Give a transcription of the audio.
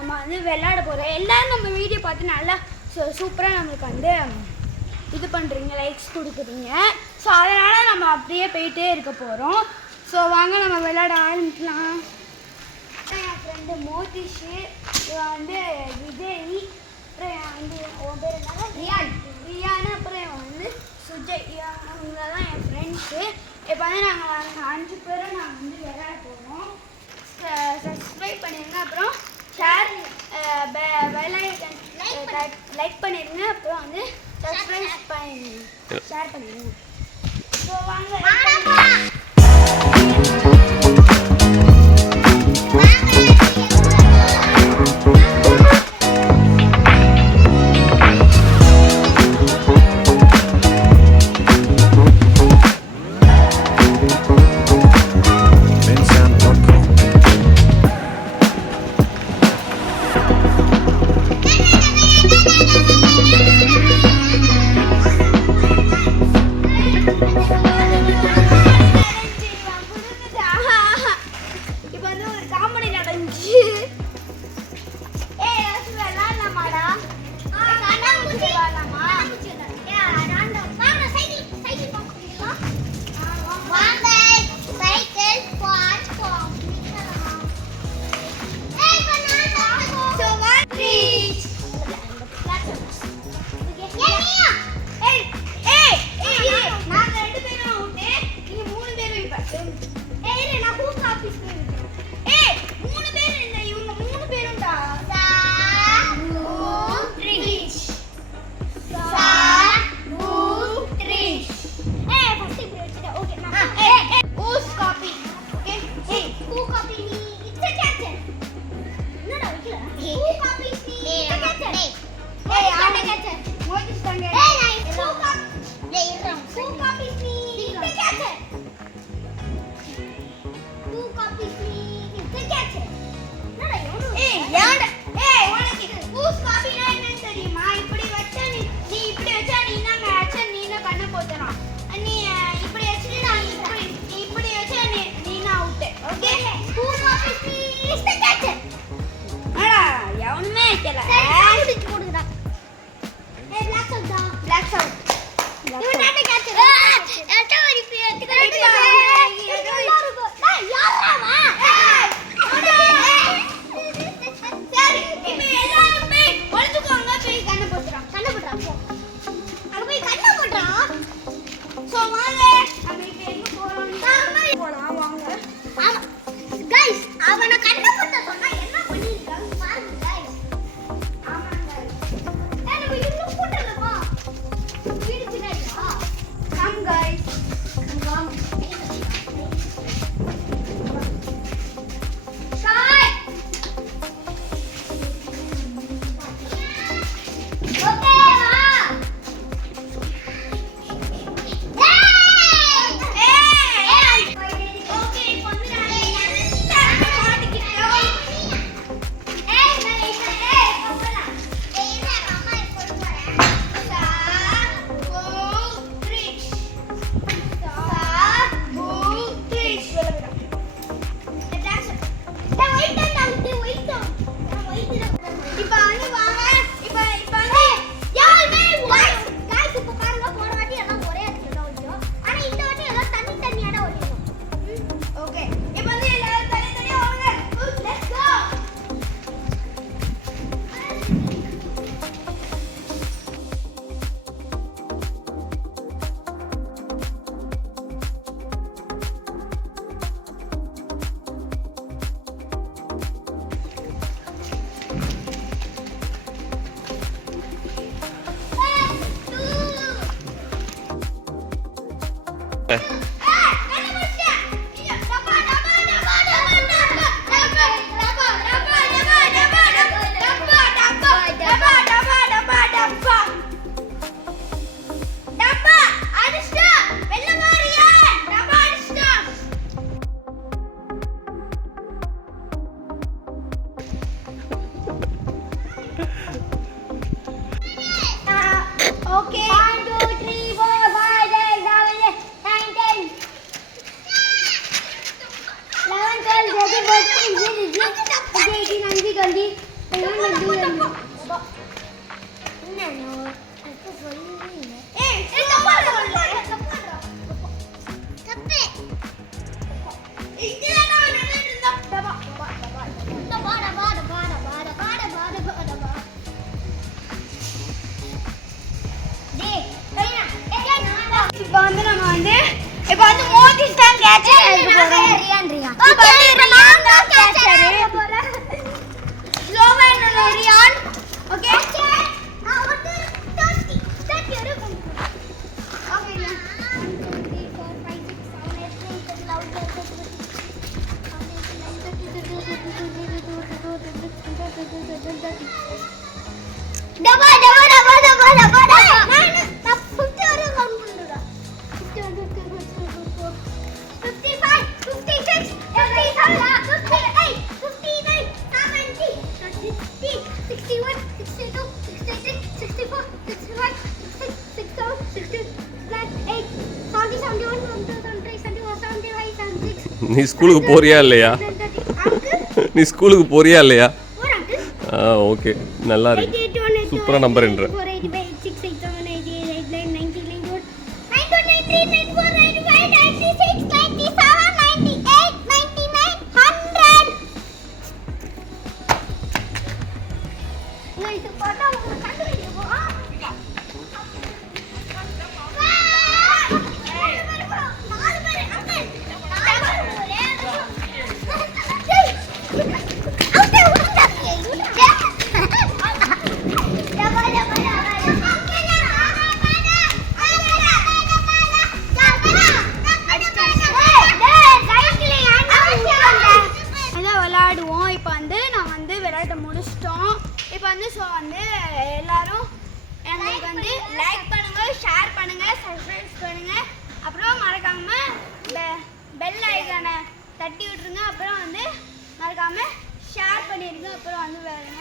நம்ம வந்து விளையாட போகிறோம். எல்லோரும் நம்ம வீடியோ பார்த்து நல்லா சூப்பராக நம்மளுக்கு வந்து இது பண்ணுறீங்க, லைக்ஸ் கொடுக்குறீங்க. ஸோ அதனால் நம்ம அப்படியே போயிட்டே இருக்க போகிறோம். ஸோ வாங்க நம்ம விளையாட ஆரம்பிக்கலாம். என் ஃப்ரெண்டு மோதிஷு, இவன் வந்து விஜய், அப்புறம் வந்து உன் பேர் என்ன? ரியான், அப்புறம் இவன் வந்து சுஜய். இவங்க தான் என் ஃப்ரெண்ட்ஸு. இப்போ வந்து நாங்கள் 5 பேரும் நாங்கள் வந்து விளையாட போகிறோம். சப்ஸ்கிரைப் பண்ணிடுங்க, அப்புறம் ஷேர் லைக் பண்ணிடுங்க, அப்புறம் வந்து சப்ஸ்கிரைப் பண்ணி ஷேர் பண்ணிடுங்க. ஸோ வாங்க. பிராக்டீஸ் டைம் கேட்சர் எடுக்க போறோம் ரியான் ஓகே இப்போ நான் தான் கேட்சர் எடுக்க போறேன் ஸ்லோவா என்ன ரியான் ஓகே நான் வந்து 30 எடுக்கும் ஓகே 1 2 3 4 5 6 7 8 9 டபா நான் 50 வரை கவுண்ட் பண்றேன் 51 52 55 56 57 58 59 70 60 61 62 63 64 65 66 67 68 70 71 72 73 74 75 76 நீ ஸ்கூலுக்கு போறியா இல்லையா நீ ஸ்கூலுக்கு போறியா இல்லையா ஓகே நல்லா இருக்கு சூப்பராக நம்பர்ன்ற விளையாடுவோம் இப்போ வந்து நான் வந்து விளையாட்ட முடிச்சிட்டோம் இப்போ வந்து ஸோ வந்து எல்லாரும் எங்களுக்கு வந்து லைக் பண்ணுங்க ஷேர் பண்ணுங்க சப்ஸ்கிரைப் பண்ணுங்க அப்புறம் மறக்காம பெல் ஐகானை தட்டி விட்டுருங்க அப்புறம் வந்து மறக்காம ஷேர் பண்ணிடுங்க அப்புறம் வந்து வேறுங்க